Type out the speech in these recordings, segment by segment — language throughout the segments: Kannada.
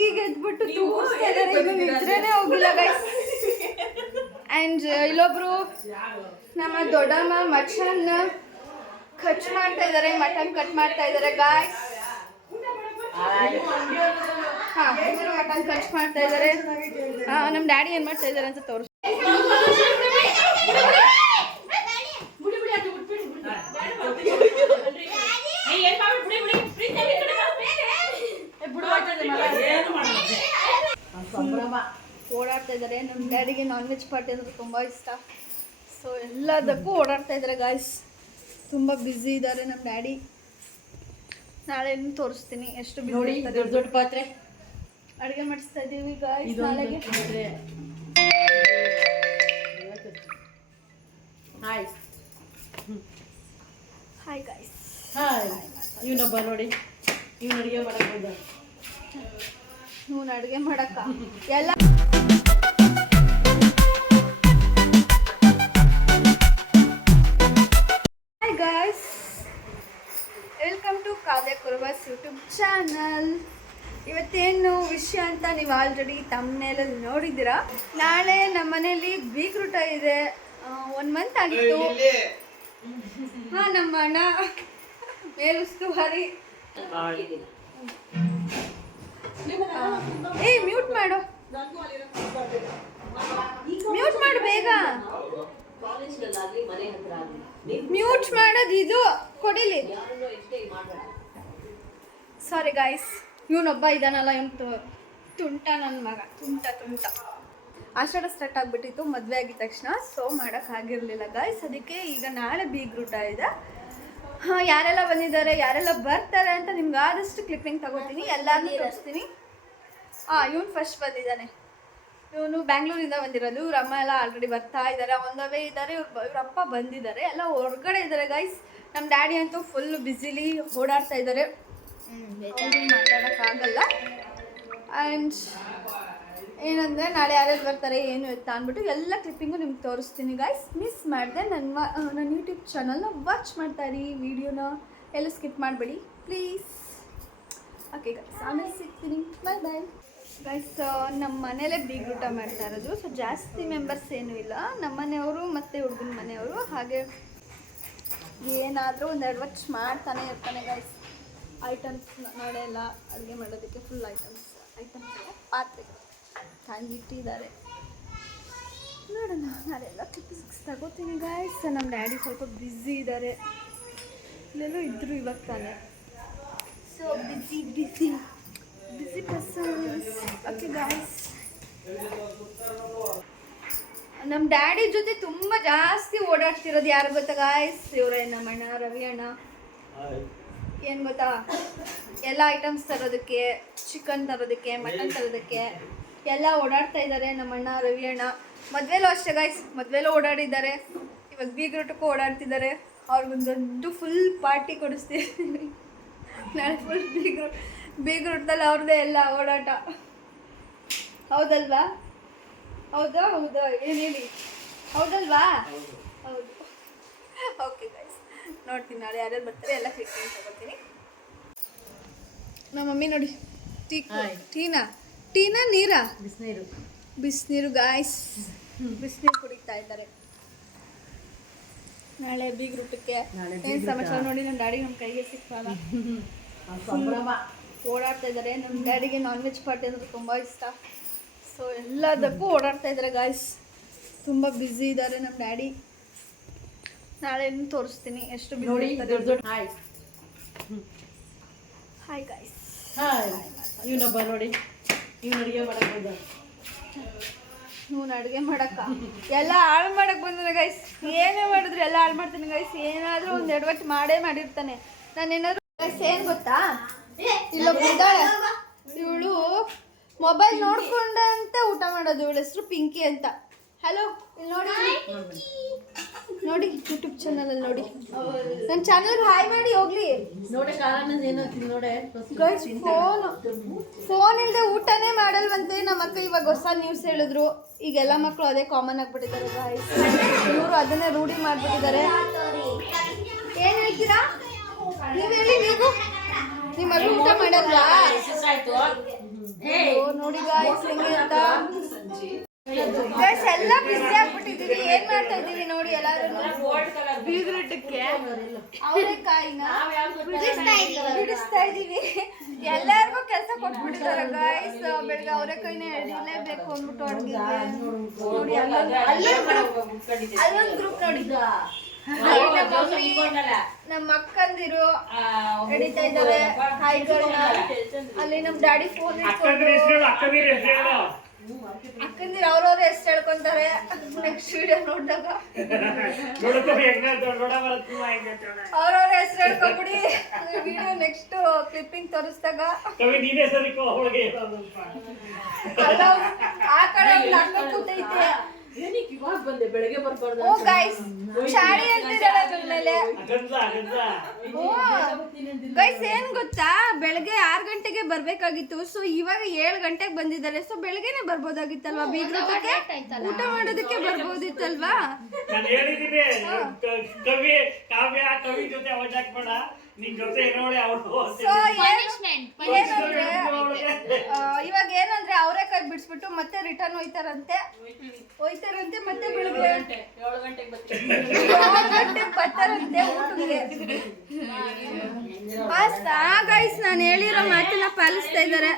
ಈಗ ಎದ್ಬಿಟ್ಟು ನಿದ್ರೆನೇ ಹೋಗಿಲ್ಲ ಗೈಸ್. ಆ್ಯಂಡ್ ಇಲ್ಲೊಬ್ರು ನಮ್ಮ ದೊಡ್ಡಮ್ಮ ಮಟನ್ ಕಟ್ ಮಾಡ್ತಾ ಇದ್ದಾರೆ, ಮಟನ್ ಕಟ್ ಮಾಡ್ತಾ ಇದ್ದಾರೆ ಗಾಯ್ಸ್. ಇವರು ಮಟನ್ ಕಟ್ ಮಾಡ್ತಾ ಇದ್ದಾರೆ. ನಮ್ಮ ಡ್ಯಾಡಿ ಏನು ಮಾಡ್ತಾ ಇದ್ದಾರೆ ಅಂತ ತೋರಿಸ್. ಓಡಾಡ್ತಾ ಇದ್ದಾರೆ. ನಮ್ಮ ಡ್ಯಾಡಿಗೆ ನಾನ್ ವೆಜ್ ಪಾರ್ಟಿ ಅಂದ್ರೆ ತುಂಬ ಇಷ್ಟ. ಸೊ ಎಲ್ಲದಕ್ಕೂ ಓಡಾಡ್ತಾ ಇದ್ದಾರೆ ಗಾಯ್ಸ್. ತುಂಬ ಬ್ಯುಸಿ ಇದ್ದಾರೆ ನಮ್ಮ ಡ್ಯಾಡಿ. ನಾಳೆ ತೋರಿಸ್ತೀನಿ ಎಷ್ಟು ನೋಡಿ. ದೊಡ್ಡ ದೊಡ್ಡ ಪಾತ್ರೆ ಅಡುಗೆ ಮಾಡಿಸ್ತಾ ಇದ್ದೀವಿ ಗಾಯ್ಸ್ ನಾಳೆಗೆ. Hi hi guys. ಹಾಯ್. ಇವನೊಬ್ಬ ನೋಡಿ, ಇವನು ಅಡುಗೆ ಮಾಡಕ್ಕೆ ಬಂದ. ಇವನು ಅಡುಗೆ ಮಾಡಕ್ಕ ಎಲ್ಲ. Hi guys, welcome to Kavya Kurubas YouTube channel. ಇವತ್ತೇನು ವಿಷಯ ಅಂತ ನೀವು ಆಲ್ರೆಡಿ ತಮ್ಮನೇಲಲ್ಲಿ ನೋಡಿದ್ದೀರಾ. ನಾಳೆ ನಮ್ಮ ಮನೇಲಿ ಬೀಗ್ರೂಟ ಇದೆ. 1 ಮಂತ್ ಆಗಿತ್ತು. ನಮ್ಮ ಅಣ್ಣ ಮೇಲುಸ್ತುವಾರಿ. ಮ್ಯೂಟ್ ಮಾಡು, ಮ್ಯೂಟ್ ಮಾಡು ಬೇಗ. ಮ್ಯೂಟ್ ಮಾಡೋದು ಇದು ಕೊಡಿಲಿ. ಸಾರಿ ಗಾಯ್ಸ್, ಇವನೊಬ್ಬ ಇದಾನಲ್ಲ, ಇವನು ತುಂಟ ನನ್ನ ಮಗ. ತುಂಟ ಆಷಾಢ ಸ್ಟಾರ್ಟ್ ಆಗಿಬಿಟ್ಟಿತ್ತು ಮದುವೆ ಆಗಿದ ತಕ್ಷಣ. ಸೊ ಮಾಡೋಕ್ಕಾಗಿರಲಿಲ್ಲ ಗಾಯ್ಸ್. ಅದಕ್ಕೆ ಈಗ ನಾಳೆ ಬೀಗ್ರೂಟ ಇದೆ. ಯಾರೆಲ್ಲ ಬಂದಿದ್ದಾರೆ, ಯಾರೆಲ್ಲ ಬರ್ತಾರೆ ಅಂತ ನಿಮ್ಗೆ ಆದಷ್ಟು ಕ್ಲಿಪ್ಪಿಂಗ್ ತಗೋತೀನಿ, ಎಲ್ಲಾರನ್ನೂ ತೋರಿಸ್ತೀನಿ. ಇವನು ಫಸ್ಟ್ ಬಂದಿದ್ದಾನೆ. ಇವನು ಬ್ಯಾಂಗ್ಳೂರಿಂದ ಬಂದಿರೋದು. ಇವ್ರ ಅಮ್ಮ ಎಲ್ಲ ಆಲ್ರೆಡಿ ಬರ್ತಾ ಇದ್ದಾರೆ, ಆನ್ ದ ವೇ ಇದ್ದಾರೆ. ಇವ್ರ ಅಪ್ಪ ಬಂದಿದ್ದಾರೆ, ಎಲ್ಲ ಹೊರಗಡೆ ಇದ್ದಾರೆ ಗೈಸ್. ನಮ್ಮ ಡ್ಯಾಡಿ ಅಂತೂ ಫುಲ್ ಬ್ಯುಸಿಲಿ ಓಡಾಡ್ತಾ ಇದ್ದಾರೆ, ಮಾತಾಡೋಕ್ಕಾಗಲ್ಲ. ಆ್ಯಂಡ್ ಏನಂದರೆ ನಾಳೆ ಯಾರ್ಯಾರು ಬರ್ತಾರೆ ಏನು ಎತ್ತ ಅಂದ್ಬಿಟ್ಟು ಎಲ್ಲ ಕ್ಲಿಪ್ಪಿಂಗು ನಿಮ್ಗೆ ತೋರಿಸ್ತೀನಿ ಗೈಸ್. ಮಿಸ್ ಮಾಡಿದೆ ನನ್ನ ಯೂಟ್ಯೂಬ್ ಚಾನಲ್ನ ವಾಚ್ ಮಾಡ್ತಾಯಿರಿ. ವಿಡಿಯೋನ ಎಲ್ಲ ಸ್ಕಿಪ್ ಮಾಡಬೇಡಿ ಪ್ಲೀಸ್. ಓಕೆ ಗೈಸ್, ಆಮೇಲೆ ಸಿಗ್ತೀನಿ. ಬಾಯ್ ಬಾಯ್ ಗೈಸ್. ನಮ್ಮ ಮನೇಲೇ ಬೀಗ್ರೂಟ ಮಾಡ್ತಾ ಇರೋದು. ಸೊ ಜಾಸ್ತಿ ಮೆಂಬರ್ಸ್ ಏನೂ ಇಲ್ಲ, ನಮ್ಮ ಮನೆಯವರು ಮತ್ತು ಹುಡುಗನ ಮನೆಯವರು. ಹಾಗೆ ಏನಾದರೂ ಒಂದೆರಡು ವರ್ಷ ಮಾಡ್ತಾನೆ ಇರ್ತಾನೆ ಗೈಸ್. ಐಟಮ್ಸ್ ನಾಳೆ ಎಲ್ಲ ಅಡುಗೆ ಮಾಡೋದಕ್ಕೆ ಫುಲ್ ಐಟಮ್ಸ್ ಪಾತ್ರೆಗಳು ಇಟ್ಟಿದ್ದಾರೆ. ನೋಡೋಣ, ನಾಳೆಲ್ಲ ಕ್ಲಿಪ್ಪಿಂಗ್ಸ್ ತಗೋತೀನಿ ಗಾಯ್ಸ್. ನಮ್ಮ ಡ್ಯಾಡಿ ಸ್ವಲ್ಪ ಬ್ಯುಸಿ ಇದ್ದಾರೆ, ಇಲ್ಲೆಲ್ಲೋ ಇದ್ದರು ಇವಾಗ ತಾನೆ. So busy persons. Okay guys, ನಮ್ಮ ಡ್ಯಾಡಿ ಜೊತೆ ತುಂಬ ಜಾಸ್ತಿ ಓಡಾಡ್ತಿರೋದು ಯಾರು ಗೊತ್ತಾ ಗಾಯ್ಸ್? ಇವರೇ ನಮ್ಮ ಅಣ್ಣ ರವಿ ಅಣ್ಣ. ಏನು ಗೊತ್ತಾ, ಎಲ್ಲ ಐಟಮ್ಸ್ ತರೋದಕ್ಕೆ, ಚಿಕನ್ ತರೋದಕ್ಕೆ, ಮಟನ್ ತರೋದಕ್ಕೆ ಎಲ್ಲ ಓಡಾಡ್ತಾ ಇದ್ದಾರೆ ನಮ್ಮ ಅಣ್ಣ ರವಿ ಅಣ್ಣ. ಮದುವೆಲೂ ಅಷ್ಟೇ ಗಾಯ್ಸ್, ಮದುವೆಲೂ ಓಡಾಡಿದ್ದಾರೆ. ಇವಾಗ ಬೀಗ್ರೂಟಕ್ಕೂ ಓಡಾಡ್ತಿದ್ದಾರೆ. ಅವ್ರಿಗೊಂದು ದೊಡ್ಡ ಫುಲ್ ಪಾರ್ಟಿ ಕೊಡಿಸ್ತೀನಿ ನಾಳೆ. ಫುಲ್ ಬೀಗ್ರೂಟದಲ್ಲಿ ಅವ್ರದ್ದೇ ಎಲ್ಲ ಓಡಾಟ. ಹೌದಲ್ವಾ? ಹೌದಾ ಏನು ಹೇಳಿ, ಹೌದಲ್ವಾ? ಹೌದು. ಓಕೆ ಗೈಸ್, ನೋಡ್ತೀನಿ ನಾಳೆ ಯಾರ್ಯಾರು ಬರ್ತಾರೆ ಎಲ್ಲ ಕ್ಲಿಪ್ಪಿಂಗ್ ತಗೋತೀನಿ. ನಮ್ಮ ಮಮ್ಮಿ ನೋಡಿ, ಟೀನಾ ನೀರಾ? ಬಿಸಿನೀರು ಗಾಯ್ಸ್, ಬಿಸಿನೀರು ಕುಡಿತಾ ಇದ್ದಾರೆ. ನಾಳೆ ಬೀಗ್ರೂಟಕ್ಕೆ ಏನು ಸಮಾಚಾರ ನೋಡಿ. ನಮ್ಮ ಡ್ಯಾಡಿ ನಮ್ಮ ಕೈಗೆ ಸಿಕ್ಕಲ್ಲ, ಓಡಾಡ್ತಾ ಇದ್ದಾರೆ. ನಮ್ಮ ಡ್ಯಾಡಿಗೆ ನಾನ್ ವೆಜ್ ಪಾರ್ಟಿ ಅಂದ್ರೆ ತುಂಬ ಇಷ್ಟ. ಸೊ ಎಲ್ಲದಕ್ಕೂ ಓಡಾಡ್ತಾ ಇದ್ದಾರೆ ಗಾಯ್ಸ್. ತುಂಬ ಬ್ಯುಸಿ ಇದ್ದಾರೆ ನಮ್ಮ ಡ್ಯಾಡಿ. ನಾಳೆ ತೋರಿಸ್ತೀನಿ ಎಷ್ಟು ನೋಡಿ. Hi guys. ಇವನೊಬ್ಬ ನೋಡಿ, ಇವನು ಅಡುಗೆ ಮಾಡಕ್ಕೆ ಬಂದ. ಇವನು ಅಡುಗೆ ಮಾಡಕ್ಕ ಎಲ್ಲ ಹಾಳು ಮಾಡಕ್ಕೆ ಬಂದಾನೆ ಗೈಸ್. ಏನೇ ಮಾಡಿದ್ರು ಎಲ್ಲ ಹಾಳು ಮಾಡ್ತಾನೆ ಗೈಸ್. ಏನಾದರೂ ಒಂದು ಎಡವಟ್ಟು ಮಾಡಿರ್ತಾನೆ. ನಾನೇನಾದ್ರು ಗೈಸ್ ಏನು ಗೊತ್ತಾ, ಇಲ್ಲೊಬ್ಬಿದ್ದಾಳೆ, ಇವಳು ಮೊಬೈಲ್ ನೋಡ್ಕೊಂಡೆ ಅಂತ ಊಟ ಮಾಡೋದು. ಇವಳ ಹೆಸರು ಪಿಂಕಿ ಅಂತ. ಹಲೋ, ಇಲ್ಲಿ ನೋಡಿ ಯೂಟ್ಯೂಬ್ ಚಾನಲಲ್ಲಿ ನೋಡಿ. ನನ್ನ ಚಾನಲ್ ಹಾಯ್ ಮಾಡಿ ಹೋಗ್ಲಿ. ಗೈಸ್, ಫೋನ್ ಇಲ್ಲದೆ ಊಟನೇ ಮಾಡಲ್ವಂತೆ ನಮ್ಮ ಅಕ್ಕ. ಇವಾಗ ಹೊಸ ನ್ಯೂಸ್ ಹೇಳಿದ್ರು. ಈಗೆಲ್ಲ ಮಕ್ಕಳು ಅದೇ ಕಾಮನ್ ಆಗಿಬಿಟ್ಟಿದ್ದಾರೆ ಗೈಸ್. ಇವರು ಅದನ್ನೇ ರೂಢಿ ಮಾಡಿಬಿಟ್ಟಿದ್ದಾರೆ. ಏನು ಹೇಳ್ತೀರಾ ನೀವು? ಹೇಳಿ ನೀವು. ನಿಮ್ಮ ಮಗಳು ಊಟ ಮಾಡಲ್ವಾ? ಓ, ನೋಡಿ ಗಾಯ್ಸ್ ಹೆಂಗೆ ಅಂತ. ಗೈಸ್ ಎಲ್ಲ ಬಿಸಿ ಆಗ್ಬಿಟ್ಟಿದೀವಿ. ಏನ್ ಮಾಡ್ತಾ ಇದೀವಿ ನೋಡಿ ಎಲ್ಲಾರು ಬೀಗ್ರೂಟಕ್ಕೆ ಅವರೆಕಾಯಿನ ಬಿಡಿಸ್ತಾ ಇದೀವಿ. ಎಲ್ಲಾರ್ಗು ಕೆಲಸ ಕೊಟ್ಬಿಟ್ಟಿದ್ದಾರೆ ಗೈಸ್. ಬೆಳಗ್ಗೆ ಅವರೆಕಾಯಿನ ಹಿಡಿಲೇಬೇಕು ಅಂದ್ಬಿಟ್ಟು ಅಡ್ಗೆಗೆ ನೋಡಿ. ಅಲ್ಲೊಂದು ಗ್ರೂಪ್ ನೋಡಿ, ನಮ್ಮ ಅಕ್ಕಂದಿರು ಹಿಡಿತಾ ಇದ್ದಾರೆ ಕಾಯಿಗಳನ್ನ. ಅಲ್ಲಿ ನಮ್ ಡ್ಯಾಡಿ ಫೋನ್ ಅಕ್ಕಂದಿರು ಅವ್ರವ್ರ ಹೆಸರು ಹೇಳ್ಕೊಂತಾರೆ. ನೆಕ್ಸ್ಟ್ ವಿಡಿಯೋ ನೋಡಿದಾಗ ಅವ್ರವ್ರ ಹೆಸರು ಹೇಳ್ಕೊಂಬಿಡಿ. ವಿಡಿಯೋ ನೆಕ್ಸ್ಟ್ ಕ್ಲಿಪ್ಪಿಂಗ್ ತೋರಿಸಿದಾಗ ಆ ಕಡೆ ಒಂದು ಅಕ್ಕ ಕೂತೈತೆ. ಓ ಗೈಸ್, ಶಾಡಿ ಅಂತಿದ್ದಾಳೆ ಅದ್ರ ಮೇಲೆ. ಗೈಸ್ ಏನ್ ಗೊತ್ತಾ, ಬೆಳಗ್ಗೆ 6 ಗಂಟೆಗೆ ಬರ್ಬೇಕಾಗಿತ್ತು. ಸೊ ಇವಾಗ 7 ಗಂಟೆಗೆ ಬಂದಿದ್ದಾರೆ. ಸೊ ಬೆಳಗ್ಗೆನೆ ಬರ್ಬೋದಾಗಿತ್ತಲ್ವಾ? ಬೀಗ್ರೂಟಕ್ಕೆ ಊಟ ಮಾಡೋದಕ್ಕೆ ಬರ್ಬೋದಿತ್ತಲ್ವಾ? ಇವಾಗ ಏನಂದ್ರೆ ಅವರೆಕಾಯಿ ಬಿಡಿಸ್ಬಿಟ್ಟು ಮತ್ತೆ ರಿಟರ್ನ್ ಹೋಯ್ತಾರಂತೆ. ಮತ್ತೆ ಬೆಳಗ್ಗೆ 7 ಗಂಟೆಗೆ ಬರ್ತಾರಂತೆ ಊಟಕ್ಕೆ. ಗೈಸ್ ನಾನು ಹೇಳಿರೋ ಮಾತನ್ನ ಪಾಲಿಸ್ತಾ ಇದ್ದಾರೆ.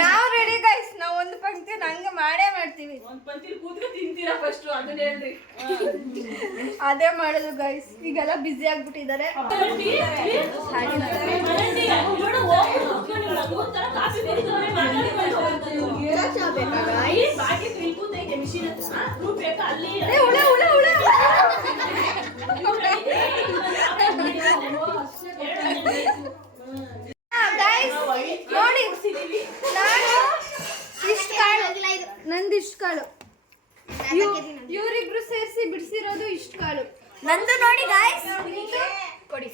ನಾವು ರೆಡಿ ಗೈಸ್. ನಾವು ಒಂದು ಪಂಕ್ತಿ ಹಂಗೆ ಮಾಡೇ ಮಾಡ್ತೀವಿ. ಅದೇ ಮಾಡೋದು ಗೈಸ್. ಈಗೆಲ್ಲ ಬಿಸಿ ಆಗ್ಬಿಟ್ಟಿದ್ದಾರೆ. ನೋಡಿ, ನಾನು ಇಷ್ಟು ಕಾಳು, ನಂದಿಷ್ಟು ಕಾಳು, ಇವರಿಬ್ರು ಸೇರಿಸಿ ಬಿಡಿಸಿರೋದು ಇಷ್ಟು ಕಾಳು. ನಂದು ನೋಡಿ ಗಾಯ್ಸ್, ಕೊಡಿ.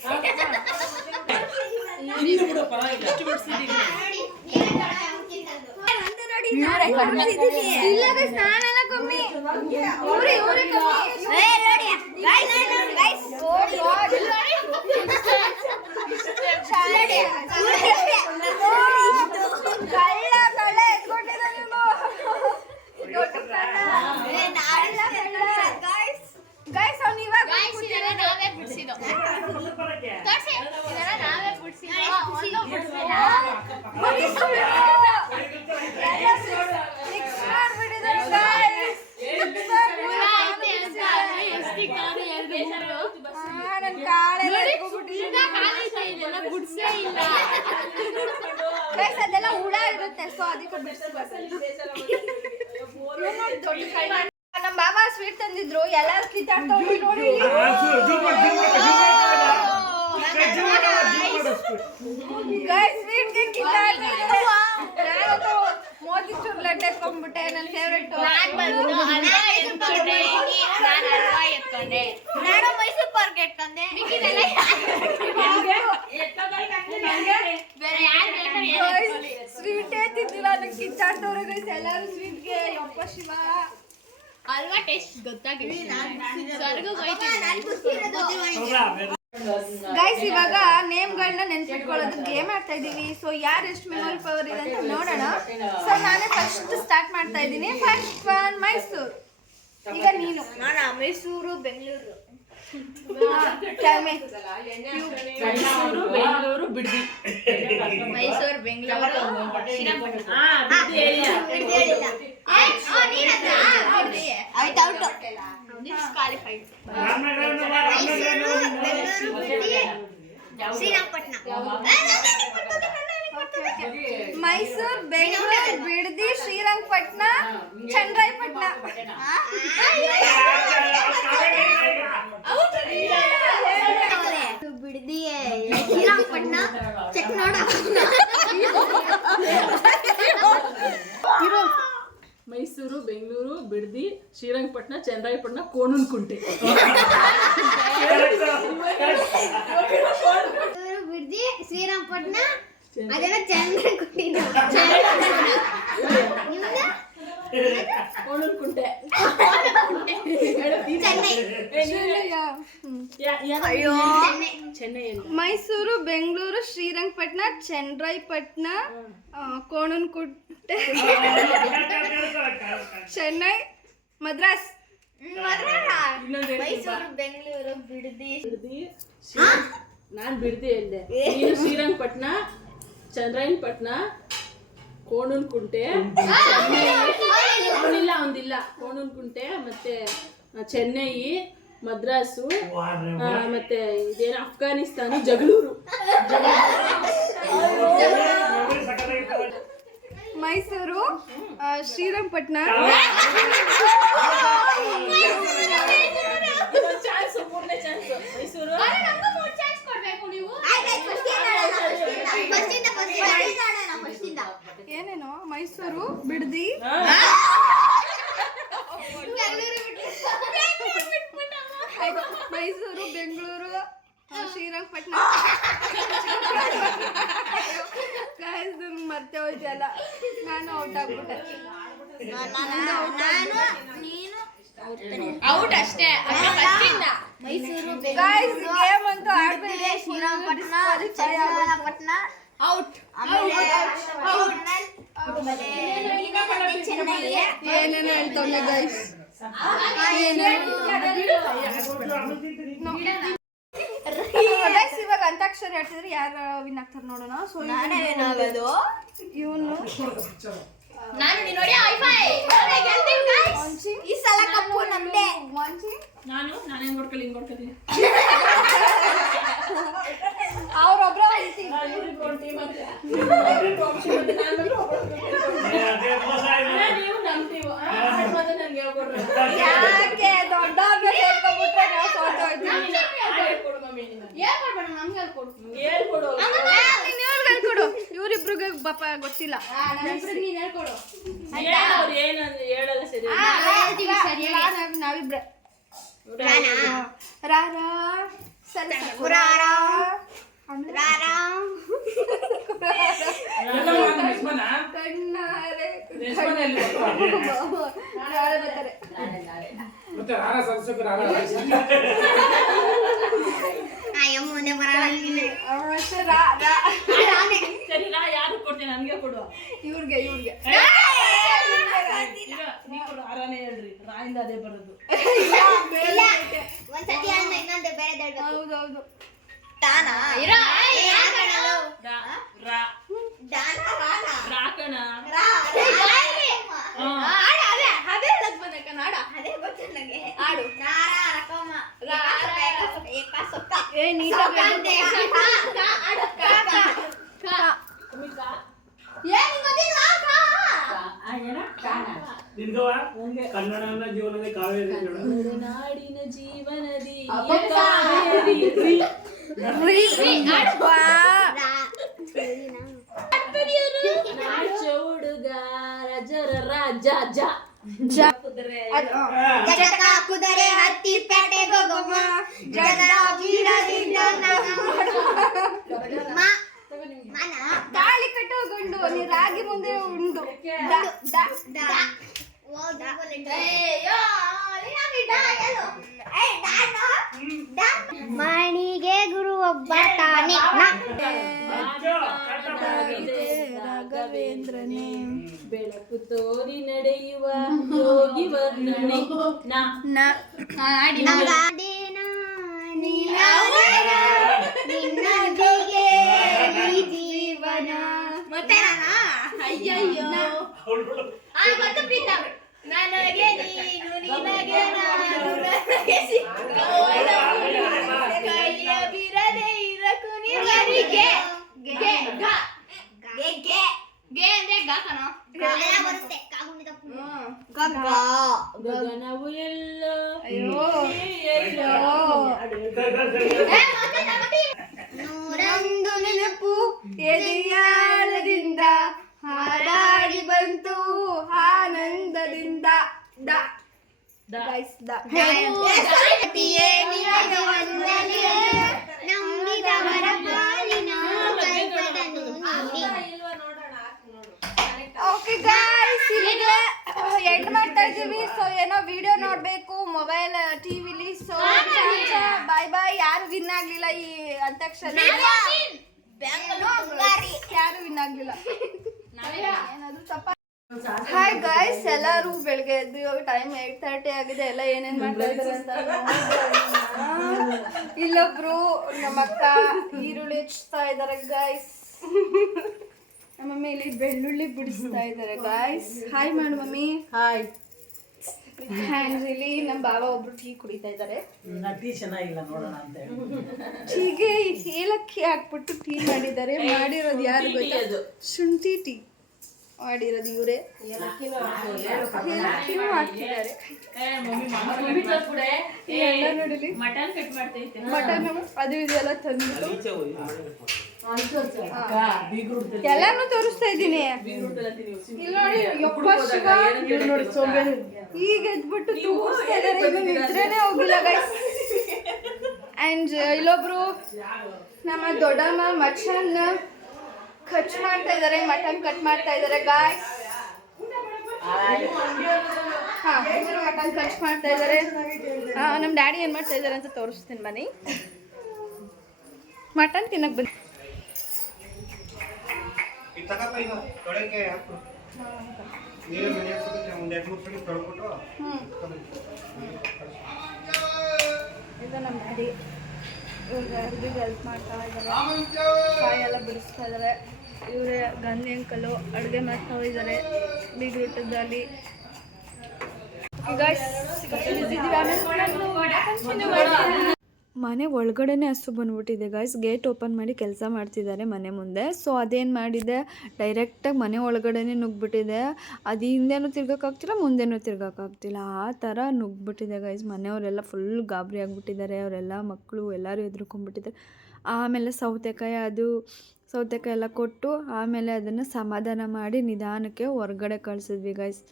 ಇಲ್ಲ ಗೈಸ್, ನಾನೆಲ್ಲ ಕಮ್ಮಿ. ಇವರೇ ಕಮ್ಮಿ. ಗೈಸ್ ಅವ್ನು ಇವಾಗ ನಾವೇ ಬಿಡಿಸಿದ್ದು. ಅದೆಲ್ಲ ಹುಳ ಇರುತ್ತೆ. ಸೊ ಅದಕ್ಕೆ ನಮ್ಮ ಬಾಬಾ ಸ್ವೀಟ್ ತಂದಿದ್ರು. ಎಲ್ಲಾರು ಕಿತ್ತಾಡ್ತಾ ನೋಡಿ. ಸ್ವೀಟ್ಗೆ ಕಿತ್ತಾಡ್ತಿದ್ರು. ಮೋತಿಚೂರ್ ಲಡ್ಡು ಎತ್ಕೊಂಡ್ಬಿಟ್ಟೆ. ನನ್ನ ಫೇವ್ರೆಟ್. ನಾನು ಮೈಸೂರು ಪಾರ್ಕ್ ಎತ್ಕೊಂಡೆ. ಸ್ವೀಟೇ ತಿಂದಿಲ್ಲ. ನನಗೆ ಕಿತ್ತಾಡ್ತವ್ರೆ ಗೈಸ್ ಎಲ್ಲಾರು ಸ್ವೀಟ್ಗೆ. ಯಪ್ಪ ಶಿವ, ಅಲ್ವಾ ಟೇಸ್ಟ್ ಗೊತ್ತಾಗಿದೆ. ಗೈಸ್ ಇವಾಗ ನೇಮ್ಗಳನ್ನ ನೆನ್ಪಿಟ್ಕೊಳ್ಳೋದಕ್ಕೆ ಏನ್ ಮಾಡ್ತಾ ಇದೀವಿ. ಸೊ ಯಾರು ಎಷ್ಟು ಮೆಮೊರಿ ಪವರ್ ಇದೆ ಅಂತ ನೋಡೋಣ. ಸೊ ನಾನೇ ಫಸ್ಟ್ ಸ್ಟಾರ್ಟ್ ಮಾಡ್ತಾ ಇದ್ದೀನಿ. First one Mysuru. ಈಗ ನೀನು. ನಾನು ಮೈಸೂರು, ಬೆಂಗಳೂರು. ಮೈಸೂರು, ಬೆಂಗಳೂರು, ಬಿಡದಿ. ಮೈಸೂರು, ಬೆಂಗಳೂರು, ಮೈಸೂರು, ಬೆಂಗಳೂರು, ಬಿಡದಿ, ಶ್ರೀರಂಗಪಟ್ಟಣ, ಚನ್ನರಾಯಪಟ್ಟಣ. ಬಿಡದಿ, ಶ್ರೀರಂಗಪಟ್ಟಣ, ಚೆಕ್ ನೋಡ. ಮೈಸೂರು, ಬೆಂಗಳೂರು, ಬಿಡದಿ, ಶ್ರೀರಂಗಪಟ್ಟಣ, ಚನ್ನರಾಯಪಟ್ಟಣ, ಕೋಣನಕುಂಟೆ. ಬಿಡದಿ, ಶ್ರೀರಂಗಪಟ್ಟಣ, ಅದೆಲ್ಲ ಚಂದ್ರಕುಂಟೆ. ಕೋಣನ್ ಕುಂಟೆ ಅಯ್ಯೋ ಚೆನ್ನೈ ಎಲ್ಲ ಮೈಸೂರು, ಬೆಂಗಳೂರು, ಶ್ರೀರಂಗಪಟ್ಟಣ, ಚನ್ನರಾಯಪಟ್ಟಣ, ಕೋಣನಕುಂಟೆ, ಚೆನ್ನೈ, ಮದ್ರಾಸ್. ಮೈಸೂರು, ಬೆಂಗಳೂರು, ಬಿಡದಿ. ನಾನ್ ಬಿಡ್ದಿ ಹೇಳ್ದೆ. ನೀನು ಶ್ರೀರಂಗಪಟ್ಟಣ, ಚಂದ್ರಾಯನಪಟ್ಟಣ, ಕೋಣನಕುಂಟೆ, ಅವನಿಲ್ಲ ಕೋಣನಕುಂಟೆ, ಮತ್ತೆ ಚೆನ್ನೈ, ಮದ್ರಾಸು, ಮತ್ತೆ ಇದೇನು ಅಫ್ಘಾನಿಸ್ತಾನ, ಜಗಳೂರು. ಮೈಸೂರು, ಶ್ರೀರಂಗಪಟ್ಟಣ, ಮೂರನೇ ಚಾನ್ಸ್ ಮೈಸೂರು. ಏನೇನೋ ಮೈಸೂರು, ಬಿಡದಿ, ಮೈಸೂರು, ಬೆಂಗಳೂರು, ಶ್ರೀರಂಗಪಟ್ಟಣ. ಮತ್ತೆ ಹೋಯ್ತಲ್ಲ, ನಾನು ಔಟ್ ಆಗ್ಬಿಟ್ಟೆ. ಔಟ್ ಅಷ್ಟೇ. ಮೈಸೂರು, ಗೈಸ್ ಗೇಮ್ ಅಂತೂ ಆಡ್ಬೇಡಿ. ಶ್ರೀರಂಗಪಟ್ಟಣ, ಚನ್ನರಾಯಪಟ್ಟಣ ಔಟ್. ಚೆನ್ನೈ ಏನೇನು ಹೇಳ್ತಾವೆ ಗೈಸ್. ಇವಾಗ ಅಂತಾಕ್ಷರಿ ಆಡ್ತಿದ್ರೆ ಯಾರು ವಿನ್ ಆಗ್ತಾರೆ ನೋಡೋಣ. ಸೊ ನಾನೇನಾಗೋದು ಇವನು ನಾನು ನೋಡಿ ಹೈಫೈ ಗೆಲ್ತೀವಿ ಗೈಸ್. ಈ ಸಲ ಕಪ್ಪು ನಮ್ದೇ. ನಾನೇನ್ ಕೊಡ್ಕೊಳ್ಳಿ ಹಿಂಗ್ ಕೊಡ್ಕೊತೀನಿ. ಅವ್ರೊಬ್ರ ನೀವು ನಮ್ ಟೀಮು. ಮತ್ತೆ ನನ್ಗೆ ಹೇಳ್ಕೊಡ್ರಿ. ಯಾಕೆ ದೊಡ್ಡವ್ರನ್ನ ಸೇರ್ಕೊಂಡ್ಬಿಟ್ರೆ ನಾವು ಸೋತೋಯ್ತೀವಿ. ಹೇಳ್ಕೊಡು ಮಮ್ಮಿ ನೀನು. ಹೇಳ್ಕೊಡ್ಬೇಡ, ನಮ್ಗೆ ಹೇಳ್ಕೊಡು. ಹೇಳ್ಕೊಡು. ಕೊಡು. ಇವ್ರಿಬ್ರಿಗೆ ಪಾಪ ಗೊತ್ತಿಲ್ಲ. ನೀನ್ ಹೇಳ್ಕೊಡು. ಅವ್ರು ಏನಂದ್ರೆ ಹೇಳಲ್ಲ ಸರಿ. ಹೇಳ್ತೀವಿ ಸರಿಯಾಗಿ. ನಾವಿಬ್ರೆ ಸರಿ ನಾ ಯಾರು ಕೊಡ್ತೀನಿ ನನ್ಗೆ ಕೊಡು. ಇವ್ರಿಗೆ ನೀ ಕೊಡು. ಆರಾನೇ ಹೇಳ್ರಿ. ರಾಯಿಂದ ಅದೇ ಬರೋದು. ಒಂದ್ಸತಿ ಹೇಳಿದ್ರೆ ಇನ್ನೊಂದು ಬೇರೆ ಹೇಳ್ಬೇಕು. ಹೌದೌದು. ತಾನಾ ಇರೋ ಯಾಕಣಲು ರಾಕಣ ಅದೇ ಹೇಳಕ್ ಬಂದೆ ಕನ್ನಡ. ಅದೇ ಗೊತ್ತು ನನಗೆ. ಆಡು ನಾರ ರಕಮ ಏಕ ಸೊಕ್ಕ ಏ ನೀಟಾಗಿ ಕನ್ನಡ ಜೀವನದ ಕಾವೇರಿ ನಾಡಿನ ಜೀವನದಿ ಹುಡುಗ ರಜರ ರಾಜ ಜಟಕ ಕುದರೆ ಹತ್ತಿ ಪೇಟೆ ಹೋಗಮ್ಮ ಜಡ ಬೀರದಿಂದ ಮನ ತಾಳಿ ಕಟ್ಟೋಗೊಂಡು ನೀ ರಾಗಿ ಮುಂದೆ ಉಂಡು ಮಣಿಗೆ ಗುರು ಒಬ್ಬ ತಾನೆ ರಾಘವೇಂದ್ರನೇ ಬೆಳಕು ತೋರಿ ನಡೆಯುವ ಯೋಗಿ ವರ್ಣನೆ ನಿನ್ನೊಂದಿಗೆ ಈ ಜೀವನ ಮತ್ತೆ ಅಯ್ಯಯ್ಯೋ ಮತ್ತೆ ಪ್ರೀತ ನನಗೆ ನೀನು ನಿನಗೆ ನಾನು ನನಗೆ ಸಿಕ್ಕೋಣ ಕೈಯ ಬಿರದೆ ಇರಕು ನಿವರಿಗೆ ಗೆ ಗೆ ಗೆ ಗೆ ಗೆ ಅಂದ್ರೆ ಗ ಕಣೋ ಗ ಬರುತ್ತೆ ಕಾಗುಣಿತ ಗಗ ಗಗನವು ಎಲ್ಲೋ ಅಯ್ಯೋ ನೂರೊಂದು ನೆನಪು ಎದೆಯಾಳದಿಂದ ಹಾಡಾಡಿ ಬಂತು ಆನಂದದಿಂದ ನಂಬಿದವರ ಪಾಲಿನ ಕಲ್ಪದನು ಓಕೆ ಗಾಯ್ಸ್ ಇಲ್ಲಿಗೆ ಎಂಡ್ ಮಾಡ್ತಾ ಇದೀವಿ. ಸೊ ಏನೋ ವಿಡಿಯೋ ನೋಡ್ಬೇಕು ಮೊಬೈಲ್ ಟಿವಿಲಿ. ಸೊ ಬಾಯ್ ಬಾಯ್. ಯಾರು ವಿನ್ ಆಗ್ಲಿಲ್ಲ ಈ ಅಂತಾಕ್ಷರಿ, ಯಾರು ವಿನ್ ಆಗ್ಲಿಲ್ಲ. ಏನಾದ್ರು ತಪ್ಪ. ಹಾಯ್ ಗಾಯ್ಸ್, ಎಲ್ಲರೂ ಬೆಳಗ್ಗೆ ಎದ್ದು ಇವಾಗ ಟೈಮ್ 8:30 ಆಗಿದೆ. ಎಲ್ಲ ಏನೇನ್ ಮಾಡ್ತಾ ಇದಾರೆ ಅಂತ ಇಲ್ಲೊಬ್ರು ನಮ್ಮ ಅಕ್ಕ ಈರುಳ್ಳಿ ಹೆಚ್ಚುತ್ತಾ ಇದಾರೆ ಗಾಯ್ಸ್. ನಮ್ಮ ಮಮ್ಮಿ ಇಲ್ಲಿ ಬೆಳ್ಳುಳ್ಳಿ ಬಿಡಿಸ್ತಾ ಇದಾರೆ ಗಾಯ್ಸ್. ಹಾಯ್ ಮಾಡು ಮಮ್ಮಿ. ಹಾಯ್. ಹ್ಯಾಂಡ್ ಇಲ್ಲಿ ನಮ್ಮ ಬಾಬಾ ಒಬ್ರು ಟೀ ಕುಡಿತಾ ಇದಾರೆ. ಟೀ ಚೆನ್ನಾಗಿಲ್ಲ ನೋಡೋಣ ಅಂತ ಹೇಳಿ ಟೀಗೆ ಏಲಕ್ಕಿ ಹಾಕ್ಬಿಟ್ಟು ಟೀ ಮಾಡಿದ್ದಾರೆ. ಮಾಡಿರೋದು ಯಾರು ಗೊತ್ತಾ? ಶುಂಠಿ ಟೀ ಮಾಡಿರೋದು ಇವರೇ. ಏಲಕ್ಕಿನೂ ಹಾಕ್ತಿದ್ದಾರೆ. ಎಲ್ಲ ನೋಡಿಲಿ ಮಟನ್ ಅದು ಇದೆಲ್ಲ ತಂದ್ಬಿಟ್ಟು ಎಲ್ಲಾನು ತೋರಿಸ್ತಾ ಇದ್ದೀನಿ. ಇಲ್ಲಿ ನೋಡಿ ಈಗ ಎದ್ಬಿಟ್ಟು ತೋರಿಸ್ತಾ ಇದಾರೆ. ಇನ್ನು ನಿದ್ರೆನೇ ಹೋಗಿಲ್ಲ ಗೈಸ್. ಅಂಡ್ ಇಲ್ಲೊಬ್ರು ನಮ್ಮ ದೊಡ್ಡಮ್ಮ ಮಟನ್ ಕಟ್ ಮಾಡ್ತಾ ಇದಾರೆ. ಮಟನ್ ಕಟ್ ಮಾಡ್ತಾ ಇದಾರೆ ಗಾಯ್ಸ್. ಹಾ, ಇವರು ಮಟನ್ ಕಟ್ ಮಾಡ್ತಾ ಇದಾರೆ. ನಮ್ಮ ಡ್ಯಾಡಿ ಏನ್ ಮಾಡ್ತಾ ಇದಾರೆ ಅಂತ ತೋರಿಸ್ತೀನಿ ಬನ್ನಿ. ಮಟನ್ ತಿನ್ನಕ್ ಬಂದು ಇದು ನಮ್ಮ ಡ್ಯಾಡಿ. ಇವ್ರಿಗೆ ಅಡುಗೆಗೆ ಹೆಲ್ಪ್ ಮಾಡ್ತಾ ಇದ್ದಾರೆ. ಕಾಯಿ ಎಲ್ಲ ಬಿಡಿಸ್ತಾ ಇದ್ದಾರೆ. ಇವರೇ ಗಂಧಿ ಅಂಕಲು ಅಡುಗೆ ಮಾಡ್ತಾ ಇದ್ದಾರೆ ಬೀಗ್ರೂಟದಲ್ಲಿ. ಮನೆ ಒಳಗಡೆನೇ ಹಸು ಬಂದ್ಬಿಟ್ಟಿದೆ ಗಾಯ್ಸ್. ಗೇಟ್ ಓಪನ್ ಮಾಡಿ ಕೆಲಸ ಮಾಡ್ತಿದ್ದಾರೆ ಮನೆ ಮುಂದೆ. ಸೊ ಅದೇನು ಮಾಡಿದೆ, ಡೈರೆಕ್ಟಾಗಿ ಮನೆ ಒಳಗಡೆನೇ ನುಗ್ಗಿಬಿಟ್ಟಿದೆ. ಅದು ಹಿಂದೆನೂ ತಿರ್ಗೋಕ್ಕಾಗ್ತಿಲ್ಲ, ಮುಂದೆನೂ ತಿರ್ಗೋಕ್ಕಾಗ್ತಿಲ್ಲ. ಆ ಥರ ನುಗ್ಗಿಬಿಟ್ಟಿದೆ ಗಾಯ್ಸ್. ಮನೆಯವರೆಲ್ಲ ಫುಲ್ ಗಾಬರಿ ಆಗಿಬಿಟ್ಟಿದ್ದಾರೆ. ಅವರೆಲ್ಲ ಮಕ್ಕಳು ಎಲ್ಲರೂ ಹೆದ್ರ್ಕೊಂಡ್ಬಿಟ್ಟಿದ್ದಾರೆ. ಆಮೇಲೆ ಸೌತೆಕಾಯಿ ಎಲ್ಲ ಕೊಟ್ಟು ಆಮೇಲೆ ಅದನ್ನು ಸಮಾಧಾನ ಮಾಡಿ ನಿಧಾನಕ್ಕೆ ಹೊರ್ಗಡೆ ಕಳಿಸಿದ್ವಿ ಗಾಯ್ಸ್.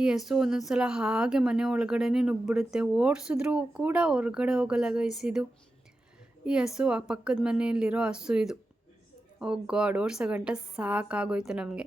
ಈ ಹಸು ಒಂದೊಂದ್ಸಲ ಹಾಗೆ ಮನೆ ಒಳಗಡೆನೇ ನುಗ್ಗಿಬಿಡುತ್ತೆ. ಓಡಿಸಿದ್ರೂ ಕೂಡ ಹೊರಗಡೆ ಹೋಗಲ್ಲ ಗೈಸ್. ಇದು ಈ ಹಸು ಆ ಪಕ್ಕದ ಮನೆಯಲ್ಲಿರೋ ಹಸು ಇದು. ಓ ಗಾಡ್, ಓಡಿಸೋ ಗಂಟ ಸಾಕಾಗೋಯ್ತು ನಮಗೆ.